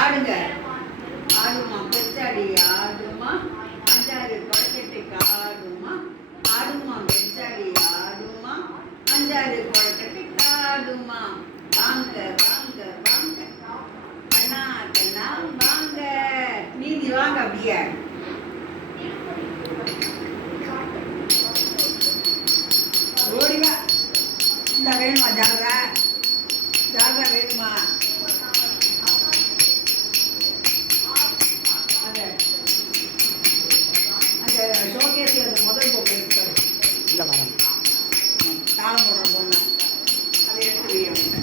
ஆடுங்க. ஆடுமா பெச்சாடி ஆடுமா, அஞ்சாறு கொழக்கட்டைக்கு ஆடுமா. ஆடுமா பெச்சாடி ஆடுமா, அஞ்சாறு கொழக்கட்டைக்கு ஆடுமா. வாங்க வாங்க வாங்க கண்ணா கண்ணா வாங்க. நீதி வாங்க அப்படியே. ஓடிவா. இந்த வேணுமா ஜாகிரா? ஜாகிரா வேணுமா? அந்த ஷோகேஸில் அந்த முதல் பொம்மை இருப்பாரு இல்லை வரேன். தாளம் போடுற பொம்மை அதை எடுத்து வைங்க.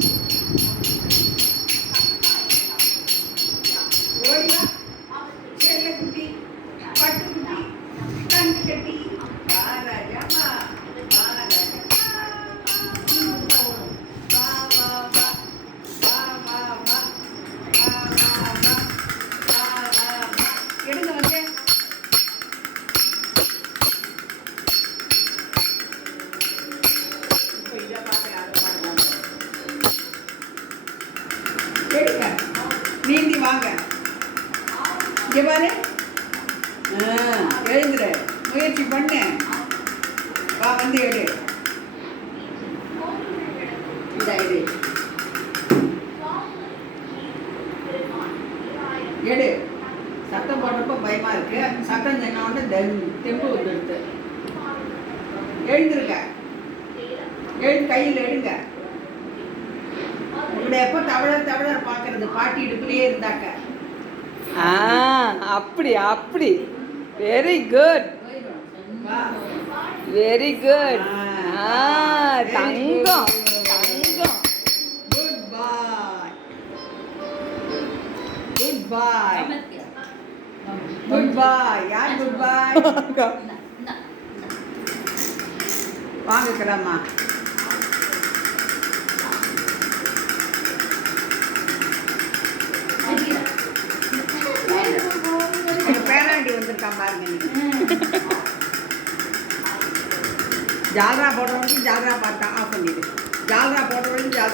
ஓடிவா. செல்ல குட்டி, பட்டு குட்டி, தண்ணி கட்டி, ராஜாமா எடுங்க வந்து. இப்போ இதை பார்த்து அதை பார்க்கலாம். எடுங்க. நீந்தி வாங்க. இங்கே பாரு. எழுந்துரு. முயற்சி பண்ணு. வா வந்து எடு. இந்த எடு எடு. சத்தம் போடுறப்ப பயமா இருக்கு. சத்தம் சொன்ன தெம்பு வந்துடுது. எழுந்துருங்க. எழுந்து கையில் எடுங்க. உங்களை எப்போ தவழர் தவழர் பார்க்கறது பாட்டி இடுப்புலயே இருந்தாக்க. அப்படி அப்படி. Very good, very good. தங்கம் தங்கம். Good boy, good boy, good boy. யார் குட் பாய்? வாங்கிக்கிறம்மா. பேராண்டி வந்திருக்கான் பாருங்க. ஜால்ரா போடுறவங்க ஜால்ரா பார்த்தா ஆஃப் பண்ணிடு. ஜால்ரா போடுறவங்க ஜால்ரா